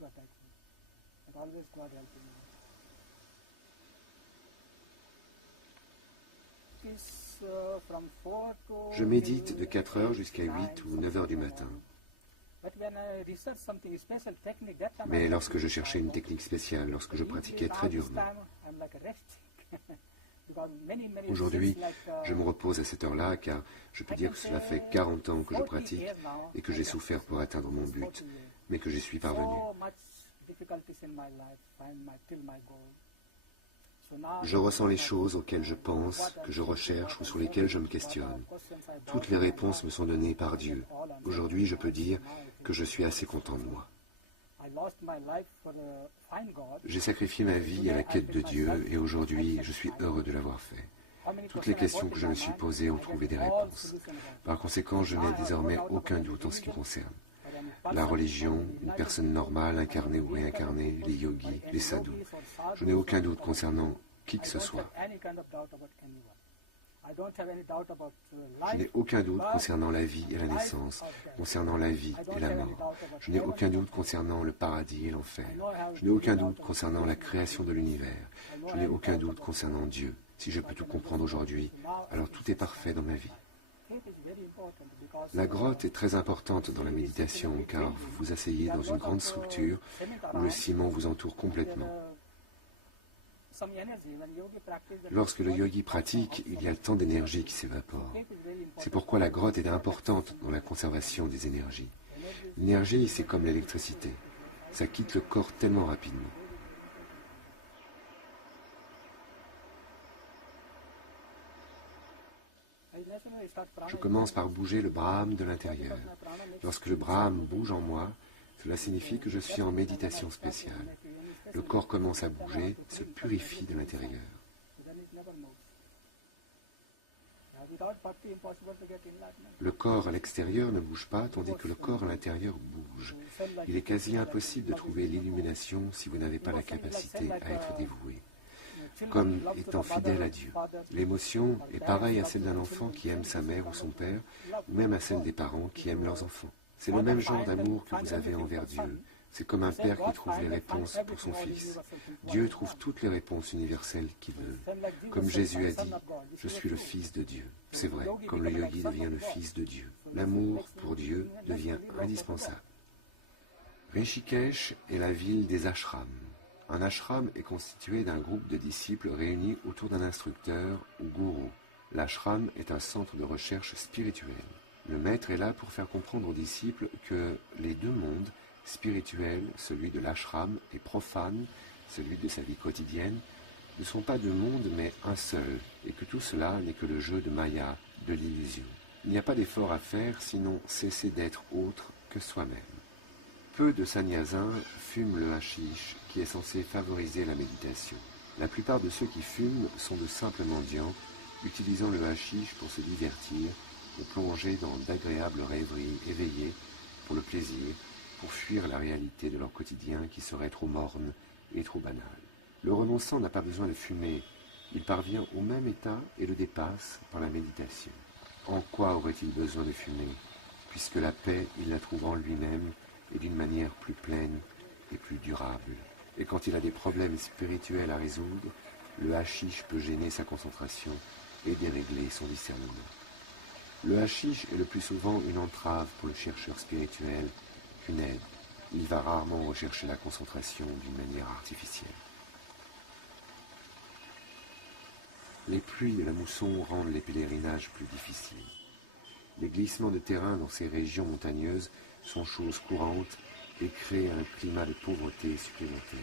Je médite de 4 heures jusqu'à 8 ou 9 heures du matin. Mais lorsque je cherchais une technique spéciale, lorsque je pratiquais très durement, aujourd'hui, je me repose à cette heure-là car je peux dire que cela fait 40 ans que je pratique et que j'ai souffert pour atteindre mon but, mais que j'y suis parvenu. Je ressens les choses auxquelles je pense, que je recherche ou sur lesquelles je me questionne. Toutes les réponses me sont données par Dieu. Aujourd'hui, je peux dire que je suis assez content de moi. J'ai sacrifié ma vie à la quête de Dieu et aujourd'hui, je suis heureux de l'avoir fait. Toutes les questions que je me suis posées ont trouvé des réponses. Par conséquent, je n'ai désormais aucun doute en ce qui concerne la religion, une personne normale, incarnée ou réincarnée, les yogis, les sadhus. Je n'ai aucun doute concernant qui que ce soit. Je n'ai aucun doute concernant la vie et la naissance, concernant la vie et la mort. Je n'ai aucun doute concernant le paradis et l'enfer. Je n'ai aucun doute concernant la création de l'univers. Je n'ai aucun doute concernant Dieu. Si je peux tout comprendre aujourd'hui, alors tout est parfait dans ma vie. La grotte est très importante dans la méditation car vous vous asseyez dans une grande structure où le ciment vous entoure complètement. Lorsque le yogi pratique, il y a tant d'énergie qui s'évapore. C'est pourquoi la grotte est importante dans la conservation des énergies. L'énergie, c'est comme l'électricité. Ça quitte le corps tellement rapidement. Je commence par bouger le Brahman de l'intérieur. Lorsque le Brahman bouge en moi, cela signifie que je suis en méditation spéciale. Le corps commence à bouger, se purifie de l'intérieur. Le corps à l'extérieur ne bouge pas, tandis que le corps à l'intérieur bouge. Il est quasi impossible de trouver l'illumination si vous n'avez pas la capacité à être dévoué, comme étant fidèle à Dieu. L'émotion est pareille à celle d'un enfant qui aime sa mère ou son père, ou même à celle des parents qui aiment leurs enfants. C'est le même genre d'amour que vous avez envers Dieu. C'est comme un père qui trouve les réponses pour son fils. Dieu trouve toutes les réponses universelles qu'il veut. Comme Jésus a dit, « Je suis le Fils de Dieu ». C'est vrai, comme le yogi devient le Fils de Dieu. L'amour pour Dieu devient indispensable. Rishikesh est la ville des ashrams. Un ashram est constitué d'un groupe de disciples réunis autour d'un instructeur ou gourou. L'ashram est un centre de recherche spirituelle. Le maître est là pour faire comprendre aux disciples que les deux mondes, spirituel, celui de l'ashram, et profane, celui de sa vie quotidienne, ne sont pas deux mondes mais un seul, et que tout cela n'est que le jeu de Maya, de l'illusion. Il n'y a pas d'effort à faire, sinon cesser d'être autre que soi-même. Peu de sannyasins fument le hashish, qui est censé favoriser la méditation. La plupart de ceux qui fument sont de simples mendiants, utilisant le hashish pour se divertir, ou plonger dans d'agréables rêveries éveillées pour le plaisir, pour fuir la réalité de leur quotidien qui serait trop morne et trop banale. Le renonçant n'a pas besoin de fumer, il parvient au même état et le dépasse par la méditation. En quoi aurait-il besoin de fumer, puisque la paix, il la trouve en lui-même et d'une manière plus pleine et plus durable. Et quand il a des problèmes spirituels à résoudre, le hashish peut gêner sa concentration et dérégler son discernement. Le hashish est le plus souvent une entrave pour le chercheur spirituel qu'une aide. Il va rarement rechercher la concentration d'une manière artificielle. Les pluies et la mousson rendent les pèlerinages plus difficiles. Les glissements de terrain dans ces régions montagneuses sont choses courantes et créent un climat de pauvreté supplémentaire.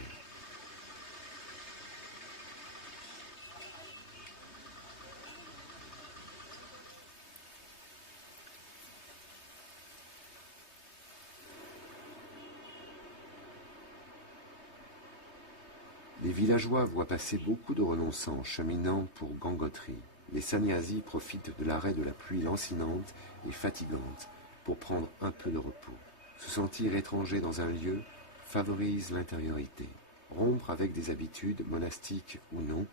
Les villageois voient passer beaucoup de renonçants cheminant pour Gangotri. Les sannyasis profitent de l'arrêt de la pluie lancinante et fatigante pour prendre un peu de repos. Se sentir étranger dans un lieu favorise l'intériorité. Rompre avec des habitudes, monastiques ou non,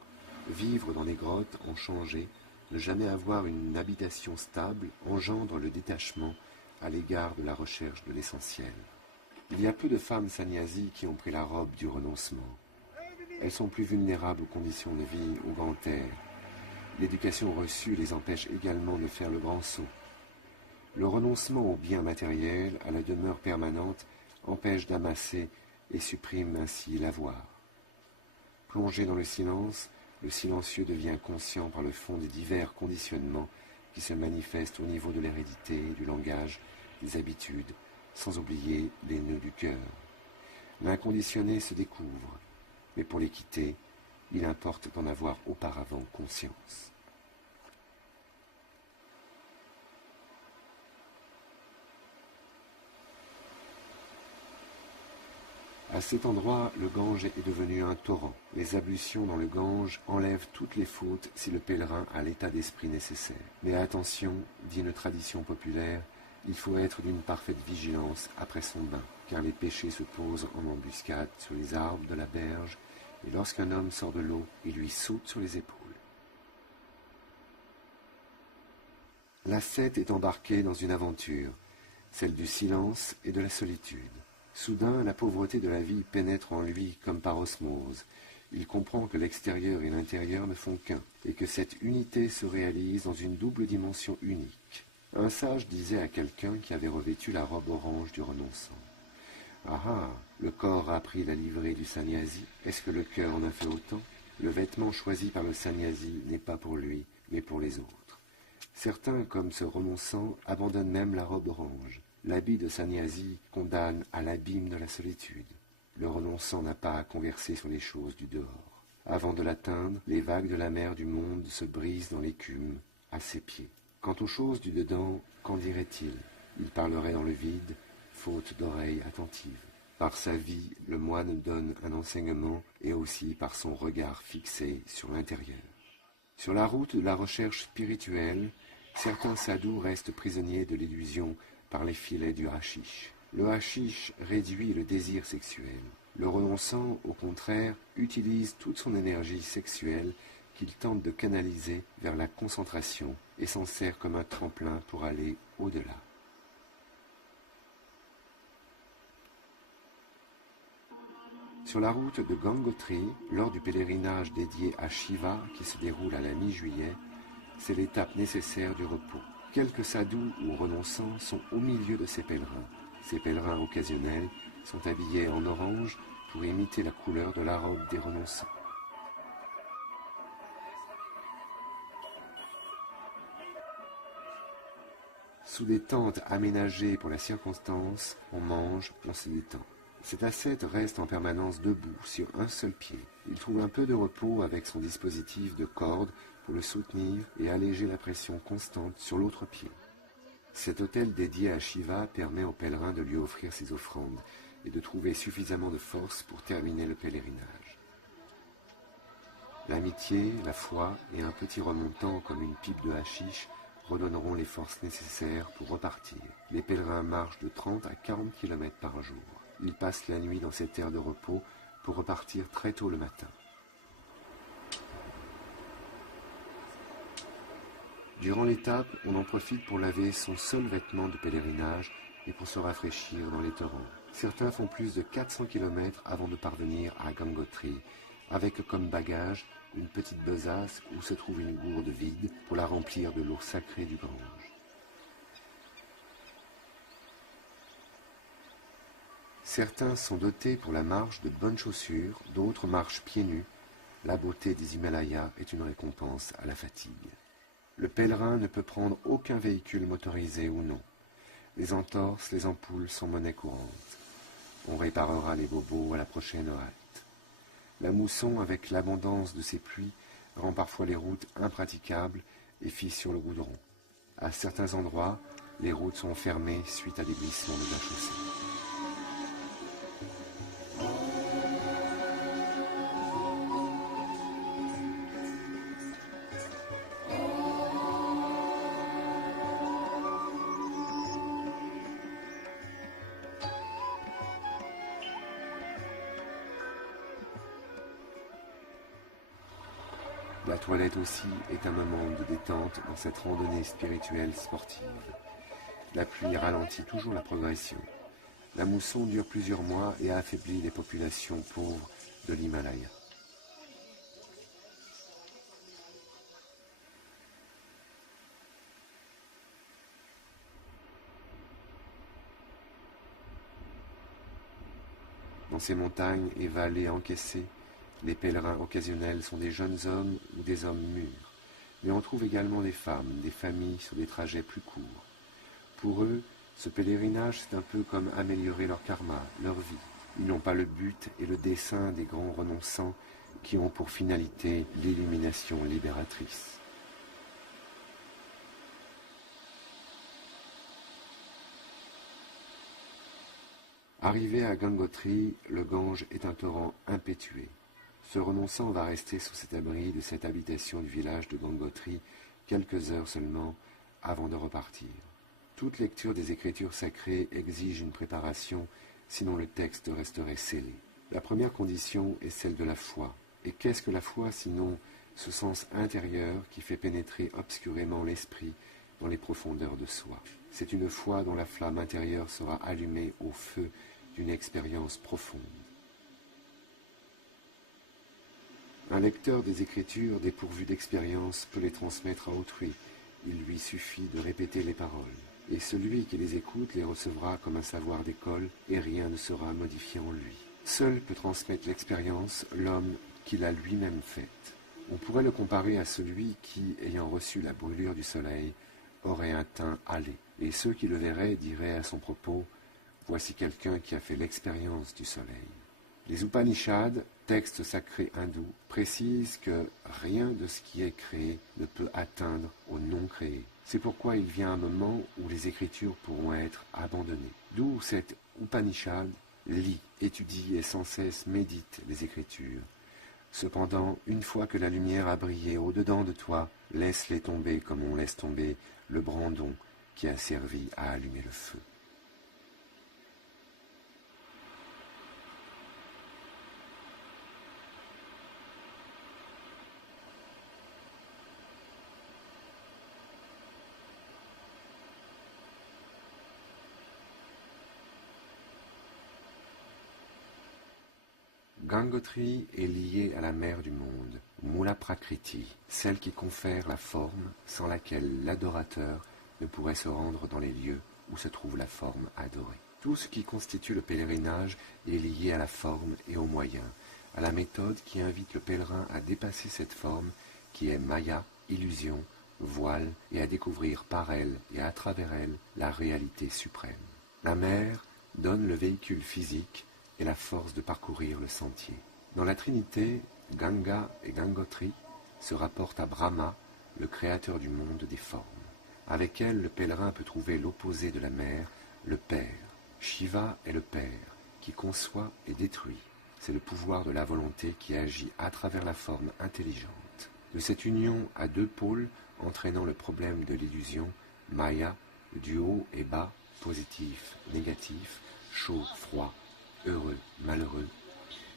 vivre dans des grottes en changer, ne jamais avoir une habitation stable engendre le détachement à l'égard de la recherche de l'essentiel. Il y a peu de femmes sannyasis qui ont pris la robe du renoncement. Elles sont plus vulnérables aux conditions de vie au grand air. L'éducation reçue les empêche également de faire le grand saut. Le renoncement aux biens matériels, à la demeure permanente, empêche d'amasser et supprime ainsi l'avoir. Plongé dans le silencieux devient conscient par le fond des divers conditionnements qui se manifestent au niveau de l'hérédité, du langage, des habitudes, sans oublier les nœuds du cœur. L'inconditionné se découvre, mais pour les quitter, il importe d'en avoir auparavant conscience. À cet endroit, le Gange est devenu un torrent. Les ablutions dans le Gange enlèvent toutes les fautes si le pèlerin a l'état d'esprit nécessaire. Mais attention, dit une tradition populaire, il faut être d'une parfaite vigilance après son bain, car les péchés se posent en embuscade sur les arbres de la berge, et lorsqu'un homme sort de l'eau, il lui saute sur les épaules. L'ascète est embarqué dans une aventure, celle du silence et de la solitude. Soudain, la pauvreté de la vie pénètre en lui comme par osmose. Il comprend que l'extérieur et l'intérieur ne font qu'un, et que cette unité se réalise dans une double dimension unique. Un sage disait à quelqu'un qui avait revêtu la robe orange du renonçant. « Ah ah, le corps a pris la livrée du sannyasi, est-ce que le cœur en a fait autant ? Le vêtement choisi par le sannyasi n'est pas pour lui, mais pour les autres. Certains, comme ce renonçant, abandonnent même la robe orange. L'habit de sannyasi condamne à l'abîme de la solitude. Le renonçant n'a pas à converser sur les choses du dehors. Avant de l'atteindre, les vagues de la mer du monde se brisent dans l'écume, à ses pieds. Quant aux choses du dedans, qu'en dirait-il? Il parlerait dans le vide, faute d'oreilles attentives. Par sa vie, le moine donne un enseignement et aussi par son regard fixé sur l'intérieur. Sur la route de la recherche spirituelle, certains sadhus restent prisonniers de l'illusion par les filets du hashish. Le hashish réduit le désir sexuel. Le renonçant, au contraire, utilise toute son énergie sexuelle qu'il tente de canaliser vers la concentration et s'en sert comme un tremplin pour aller au-delà. Sur la route de Gangotri, lors du pèlerinage dédié à Shiva qui se déroule à la mi-juillet, c'est l'étape nécessaire du repos. Quelques sadhus ou renonçants sont au milieu de ces pèlerins. Ces pèlerins occasionnels sont habillés en orange pour imiter la couleur de la robe des renonçants. Sous des tentes aménagées pour la circonstance, on mange, on se détend. Cet ascète reste en permanence debout sur un seul pied. Il trouve un peu de repos avec son dispositif de corde pour le soutenir et alléger la pression constante sur l'autre pied. Cet autel dédié à Shiva permet aux pèlerins de lui offrir ses offrandes et de trouver suffisamment de force pour terminer le pèlerinage. L'amitié, la foi et un petit remontant comme une pipe de hashish redonneront les forces nécessaires pour repartir. Les pèlerins marchent de 30 à 40 km par jour. Ils passent la nuit dans cette aire de repos pour repartir très tôt le matin. Durant l'étape, on en profite pour laver son seul vêtement de pèlerinage et pour se rafraîchir dans les torrents. Certains font plus de 400 km avant de parvenir à Gangotri, avec comme bagage une petite besace où se trouve une gourde vide pour la remplir de l'eau sacrée du Gange. Certains sont dotés pour la marche de bonnes chaussures, d'autres marchent pieds nus. La beauté des Himalayas est une récompense à la fatigue. Le pèlerin ne peut prendre aucun véhicule motorisé ou non. Les entorses, les ampoules sont monnaie courante. On réparera les bobos à la prochaine halte. La mousson, avec l'abondance de ses pluies, rend parfois les routes impraticables et fisse sur le goudron. À certains endroits, les routes sont fermées suite à des glissements de la chaussée. La toilette aussi est un moment de détente dans cette randonnée spirituelle sportive. La pluie ralentit toujours la progression. La mousson dure plusieurs mois et affaiblit les populations pauvres de l'Himalaya. Dans ces montagnes et vallées encaissées, les pèlerins occasionnels sont des jeunes hommes ou des hommes mûrs, mais on trouve également des femmes, des familles sur des trajets plus courts. Pour eux, ce pèlerinage, c'est un peu comme améliorer leur karma, leur vie. Ils n'ont pas le but et le dessein des grands renonçants qui ont pour finalité l'illumination libératrice. Arrivé à Gangotri, le Gange est un torrent impétueux. Ce renonçant va rester sous cet abri de cette habitation du village de Gangotri quelques heures seulement avant de repartir. Toute lecture des écritures sacrées exige une préparation, sinon le texte resterait scellé. La première condition est celle de la foi. Et qu'est-ce que la foi sinon ce sens intérieur qui fait pénétrer obscurément l'esprit dans les profondeurs de soi? C'est une foi dont la flamme intérieure sera allumée au feu d'une expérience profonde. Un lecteur des Écritures dépourvu d'expérience peut les transmettre à autrui. Il lui suffit de répéter les paroles. Et celui qui les écoute les recevra comme un savoir d'école et rien ne sera modifié en lui. Seul peut transmettre l'expérience l'homme qui l'a lui-même faite. On pourrait le comparer à celui qui, ayant reçu la brûlure du soleil, aurait un teint hâlé. Et ceux qui le verraient diraient à son propos « Voici quelqu'un qui a fait l'expérience du soleil ». Les Upanishads, textes sacrés hindous, précisent que rien de ce qui est créé ne peut atteindre au non créé. C'est pourquoi il vient un moment où les écritures pourront être abandonnées. D'où cet Upanishad lit, étudie et sans cesse médite les écritures. Cependant, une fois que la lumière a brillé au-dedans de toi, laisse-les tomber comme on laisse tomber le brandon qui a servi à allumer le feu. Gangotri est liée à la mère du monde, Mula Prakriti, celle qui confère la forme sans laquelle l'adorateur ne pourrait se rendre dans les lieux où se trouve la forme adorée. Tout ce qui constitue le pèlerinage est lié à la forme et aux moyens, à la méthode qui invite le pèlerin à dépasser cette forme qui est maya, illusion, voile, et à découvrir par elle et à travers elle la réalité suprême. La mer donne le véhicule physique et la force de parcourir le sentier. Dans la Trinité, Ganga et Gangotri se rapportent à Brahma, le créateur du monde des formes. Avec elle, le pèlerin peut trouver l'opposé de la mer, le Père. Shiva est le Père, qui conçoit et détruit. C'est le pouvoir de la volonté qui agit à travers la forme intelligente. De cette union à deux pôles, entraînant le problème de l'illusion, Maya, du haut et bas, positif, négatif, chaud, froid, heureux, malheureux,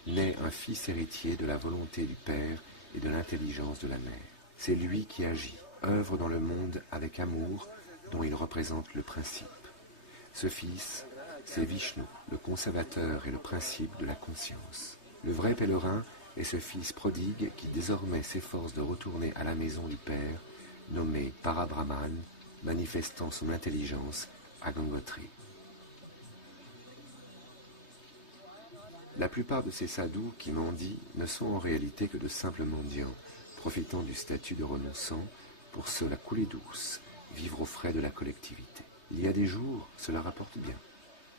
naît un fils héritier de la volonté du Père et de l'intelligence de la Mère. C'est lui qui agit, œuvre dans le monde avec amour, dont il représente le principe. Ce fils, c'est Vishnu, le conservateur et le principe de la conscience. Le vrai pèlerin est ce fils prodigue qui désormais s'efforce de retourner à la maison du Père, nommé Parabrahman, manifestant son intelligence à Gangotri. La plupart de ces sadhus qui mendient ne sont en réalité que de simples mendiants, profitant du statut de renonçant pour se la couler douce, vivre aux frais de la collectivité. Il y a des jours, cela rapporte bien.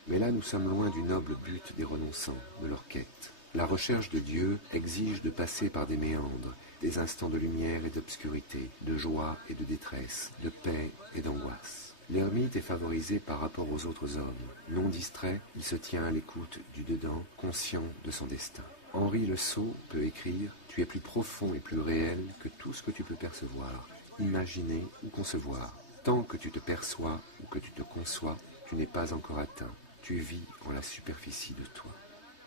Mais là, nous sommes loin du noble but des renonçants, de leur quête. La recherche de Dieu exige de passer par des méandres, des instants de lumière et d'obscurité, de joie et de détresse, de paix et d'angoisse. L'ermite est favorisé par rapport aux autres hommes. Non distrait, il se tient à l'écoute du dedans, conscient de son destin. Henri Le Sceau peut écrire « Tu es plus profond et plus réel que tout ce que tu peux percevoir, imaginer ou concevoir. Tant que tu te perçois ou que tu te conçois, tu n'es pas encore atteint. Tu vis en la superficie de toi. »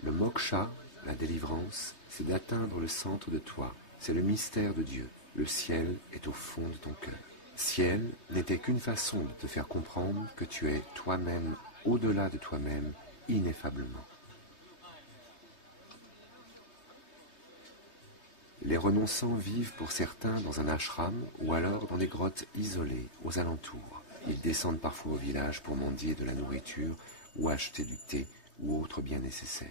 Le moksha, la délivrance, c'est d'atteindre le centre de toi. C'est le mystère de Dieu. Le ciel est au fond de ton cœur. Ciel n'était qu'une façon de te faire comprendre que tu es toi-même, au-delà de toi-même, ineffablement. Les renonçants vivent pour certains dans un ashram ou alors dans des grottes isolées aux alentours. Ils descendent parfois au village pour mendier de la nourriture ou acheter du thé ou autre bien nécessaire.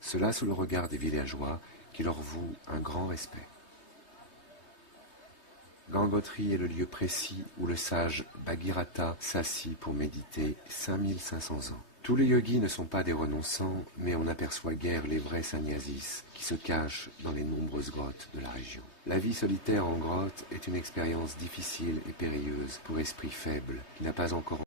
Cela sous le regard des villageois qui leur vouent un grand respect. Gangotri est le lieu précis où le sage Bhagirata s'assit pour méditer 5500 ans. Tous les yogis ne sont pas des renonçants, mais on n'aperçoit guère les vrais sannyasis qui se cachent dans les nombreuses grottes de la région. La vie solitaire en grotte est une expérience difficile et périlleuse pour esprit faible qui n'a pas encore